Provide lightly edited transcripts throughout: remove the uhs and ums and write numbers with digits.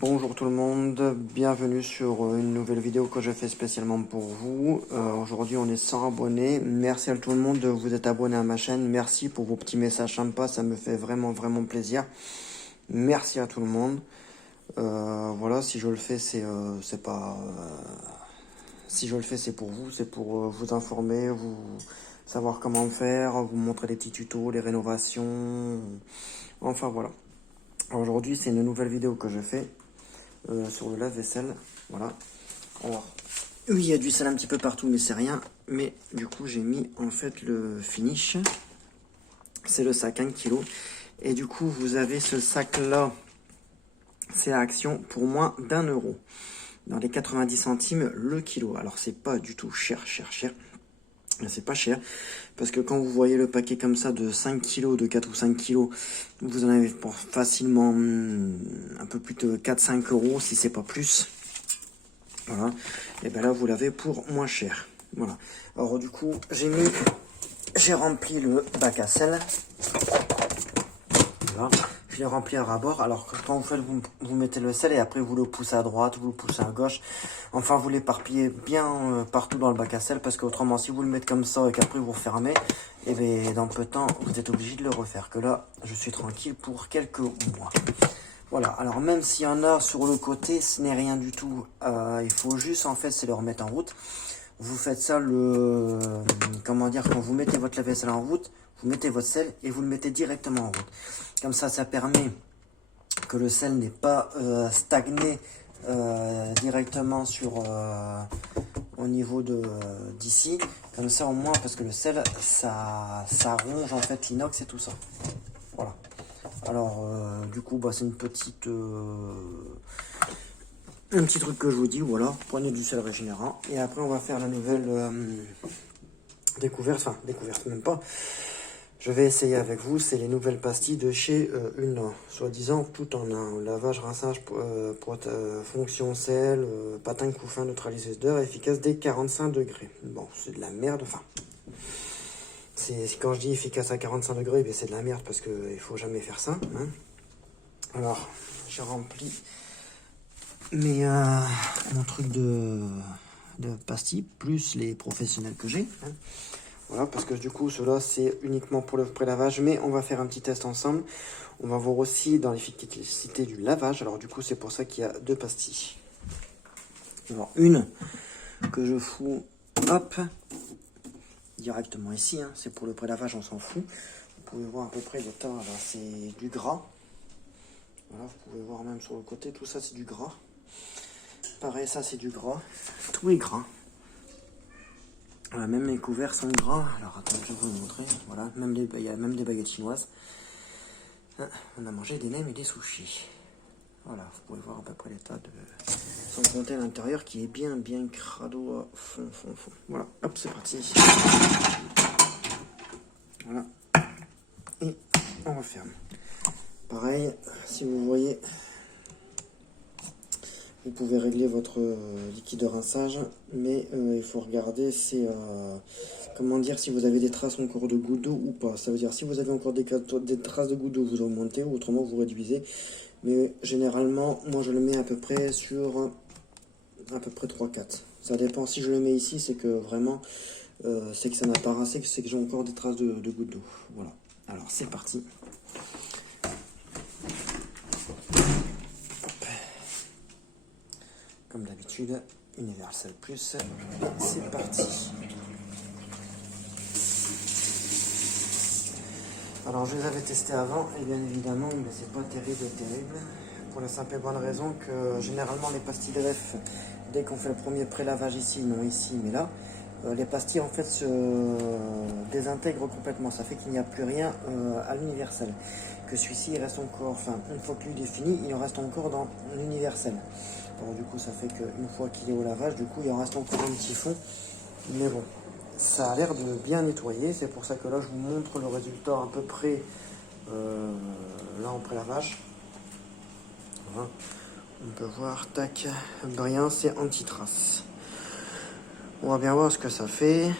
Bonjour tout le monde, bienvenue sur une nouvelle vidéo que je fais spécialement pour vous. Aujourd'hui on est 100 abonnés, merci à tout le monde de vous être abonné à ma chaîne, merci pour vos petits messages sympas, ça me fait vraiment plaisir. Merci à tout le monde. Voilà, si je le fais c'est pas... si je le fais c'est pour vous, c'est pour vous informer, vous savoir comment faire, vous montrer les petits tutos, les rénovations, enfin voilà. Aujourd'hui, c'est une nouvelle vidéo que je fais sur le lave-vaisselle. Voilà. Alors, oui, il y a du sel un petit peu partout, mais c'est rien. Mais du coup, j'ai mis en fait le finish. C'est le sac 1 kg. Et du coup, vous avez ce sac-là. C'est à Action pour moins d'1 €. Dans les 90 centimes le kilo. Alors, c'est pas du tout cher. C'est pas cher, parce que quand vous voyez le paquet comme ça de 5 kg, de 4 ou 5 kg, vous en avez pour facilement un peu plus de 4-5 € si c'est pas plus. Voilà, et bien là vous l'avez pour moins cher. Voilà, alors du coup j'ai rempli le bac à sel. Voilà. Je l'ai rempli à ras-bord. Alors quand vous faites, vous mettez le sel et après vous le poussez à droite, vous le poussez à gauche. Enfin, vous l'éparpillez bien partout dans le bac à sel, parce qu'autrement, si vous le mettez comme ça et qu'après vous refermez, et bien dans peu de temps, vous êtes obligé de le refaire. Que là, je suis tranquille pour quelques mois. Voilà. Alors même s'il y en a sur le côté, ce n'est rien du tout. Il faut juste en fait, c'est le remettre en route. Vous faites ça comment dire, quand vous mettez votre lave-vaisselle en route, vous mettez votre sel et vous le mettez directement en route. Comme ça permet que le sel n'est pas stagné directement au niveau d'ici. Comme ça au moins, parce que le sel, ça ronge en fait l'inox et tout ça. Voilà. Alors du coup, c'est un petit truc que je vous dis, voilà, prenez du sel régénérant. Et après, on va faire la nouvelle découverte, enfin, découverte même pas. Je vais essayer avec vous, c'est les nouvelles pastilles de chez Unna. Soi-disant, tout en un lavage, rinçage, fonction sel, patin couffin, neutraliseuse d'heure, efficace dès 45 degrés. Bon, c'est de la merde, enfin. Quand je dis efficace à 45 degrés, c'est de la merde parce qu'il ne faut jamais faire ça. Hein. Alors, j'ai rempli mon truc de pastilles, plus les professionnels que j'ai. Hein. Voilà, parce que du coup, cela c'est uniquement pour le pré-lavage, mais on va faire un petit test ensemble. On va voir aussi dans l'efficacité du lavage. Alors du coup, c'est pour ça qu'il y a deux pastilles. Alors, une que je fous, hop, directement ici. Hein, c'est pour le pré-lavage, on s'en fout. Vous pouvez voir à peu près le temps. Alors, c'est du gras. Voilà, vous pouvez voir même sur le côté, tout ça c'est du gras. Pareil, ça c'est du gras. Tout est gras. Voilà, même les couverts sont gras. Alors attends, je vais vous montrer. Voilà, il y a même des baguettes chinoises. Ah, on a mangé des nems et des sushis. Voilà, vous pouvez voir à peu près l'état sans compter l'intérieur qui est bien crado à fond. Voilà, hop, c'est parti. Voilà. Et on referme. Pareil, si vous voyez, vous pouvez régler votre liquide de rinçage, mais il faut regarder comment dire, si vous avez des traces encore de gouttes d'eau ou pas. Ça veut dire si vous avez encore des traces de gouttes d'eau, vous augmentez, ou autrement vous réduisez. Mais généralement, moi je le mets à peu près sur 3-4. Ça dépend, si je le mets ici, c'est que vraiment, c'est que ça n'a pas rincé, c'est que j'ai encore des traces de gouttes d'eau. Voilà, alors c'est parti. Comme d'habitude, Universal Plus, c'est parti. Alors je les avais testés avant et bien évidemment, mais c'est pas terrible, pour la simple et bonne raison que généralement les pastilles greffe, dès qu'on fait le premier pré-lavage ici, non ici mais là, les pastilles en fait se désintègrent complètement, ça fait qu'il n'y a plus rien à l'universel. Que celui-ci il reste encore, enfin une fois que lui est fini, il en reste encore dans l'universel. Alors du coup ça fait qu'une fois qu'il est au lavage, du coup il en reste encore un petit fond, mais bon, ça a l'air de bien nettoyer, c'est pour ça que là je vous montre le résultat à peu près là en pré-lavage. Voilà. On peut voir, tac, brillant, c'est anti-trace. On va bien voir ce que ça fait.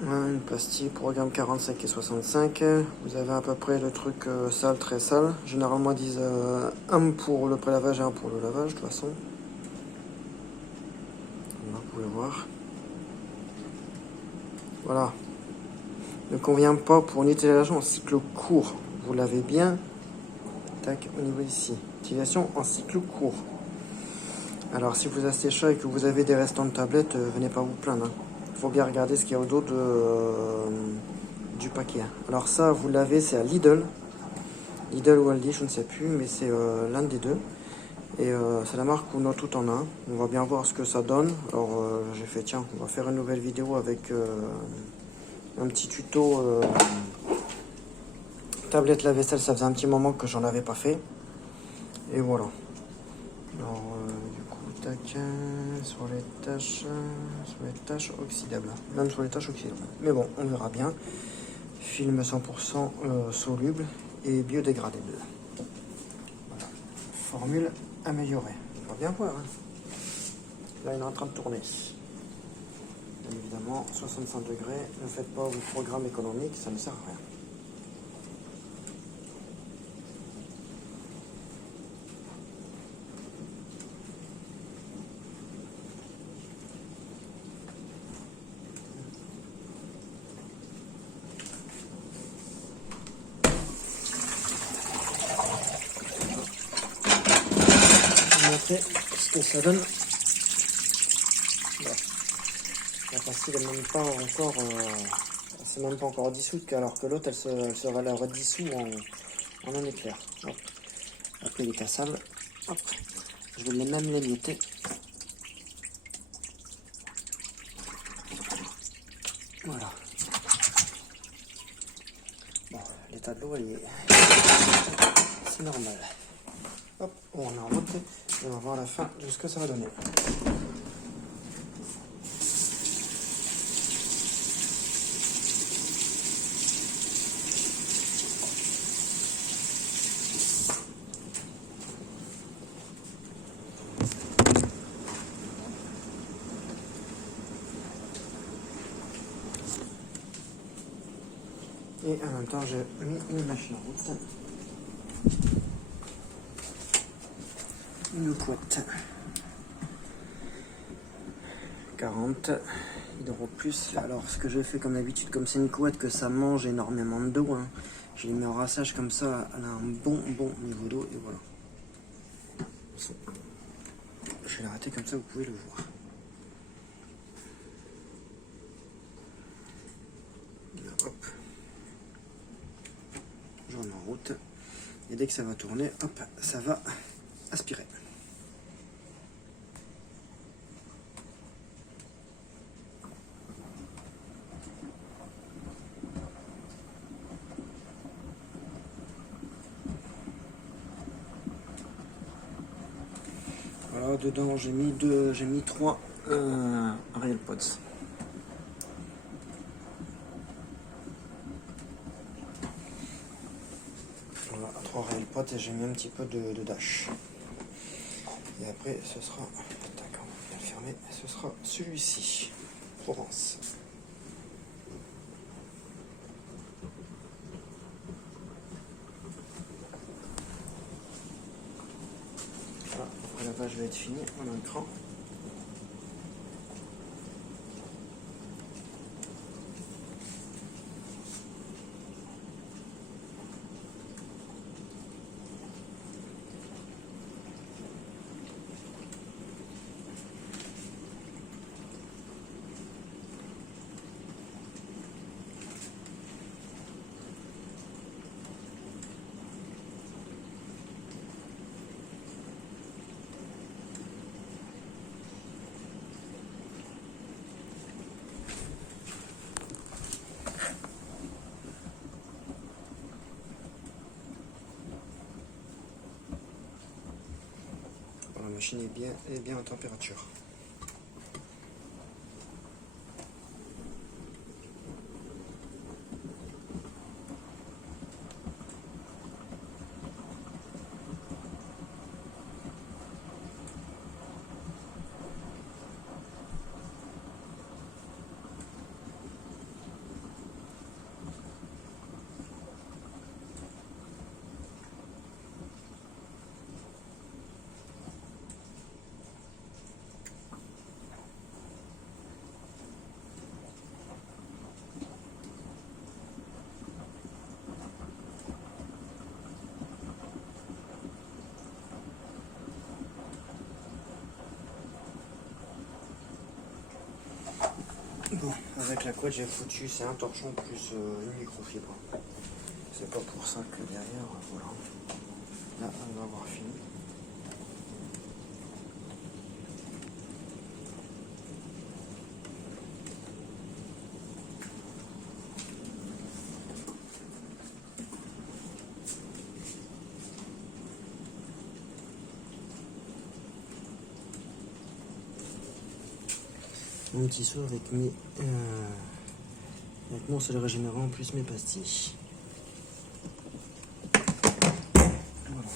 Une pastille, programme 45 et 65. Vous avez à peu près le truc sale, très sale. Généralement, ils disent un pour le prélavage et un pour le lavage, de toute façon. Là, vous pouvez voir. Voilà. Ne convient pas pour une utilisation en cycle court. Vous l'avez bien. Tac, au niveau ici. Utilisation en cycle court. Alors, si vous achetez ça et que vous avez des restants de tablettes, venez pas vous plaindre. Il faut bien regarder ce qu'il y a au dos du paquet. Alors ça, vous l'avez, c'est à Lidl. Lidl ou Aldi, je ne sais plus, mais c'est l'un des deux. Et c'est la marque Uno tout en un. On va bien voir ce que ça donne. Alors j'ai fait, tiens, on va faire une nouvelle vidéo avec un petit tuto tablette lave-vaisselle. Ça faisait un petit moment que j'en avais pas fait. Et voilà. Alors du coup, tac, sur les taches oxydables. Même sur les taches oxydables. Mais bon, on verra bien. Film 100% soluble et biodégradable. Voilà. Formule améliorée. On va bien voir. Hein. Là, il est en train de tourner. Bien évidemment, 65 degrés. Ne faites pas vos programmes économiques, ça ne sert à rien. Je vais vous montrer ce que ça donne. Bon. La pastille n'est même pas encore, c'est même pas encore dissoute, alors que l'autre, elle serait la redissout en un éclair. Hop. Après, il est cassable. Hop. Je vais même l'émietter. Voilà. Bon, l'état de l'eau, c'est normal. Hop, on est en route et on va voir la fin de ce que ça va donner. Et en même temps, j'ai mis une machine en route. Une couette. 40 Hydro Plus. Alors, ce que je fais comme d'habitude, comme c'est une couette que ça mange énormément d'eau, hein, je les mets en rassage comme ça, elle a un bon niveau d'eau, et voilà. Je vais l'arrêter comme ça, vous pouvez le voir. Hop. Je remets en route. Et dès que ça va tourner, hop, ça va aspirer. Voilà, dedans j'ai mis 3 Real Pods. Voilà, 3 Real Pods et j'ai mis un petit peu de Dash. Et après ce sera, d'accord, on va bien le fermer, ce sera celui-ci, Provence. Voilà, après la page va être finie, on a un cran. La machine est bien en température. Bon, avec la couette j'ai foutu, c'est un torchon plus une microfibre. C'est pas pour ça que derrière, voilà. Là, on va avoir fini. Mon petit seau avec avec mon sel régénérant plus mes pastilles. Voilà.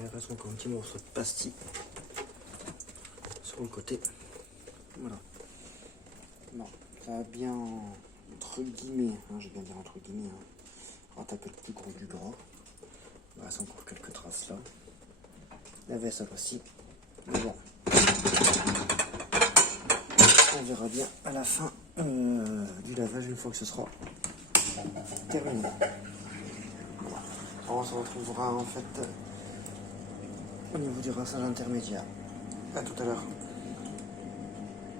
Il reste encore un petit morceau de pastille sur le côté. Voilà. Bon, ça va bien, entre guillemets, hein, je vais bien dire entre guillemets, rattaquer le plus gros du gras. Il reste encore quelques traces là. La vaisselle aussi. Mais bon, on verra bien à la fin du lavage une fois que ce sera terminé. On se retrouvera en fait au niveau du rinçage intermédiaire. À tout à l'heure.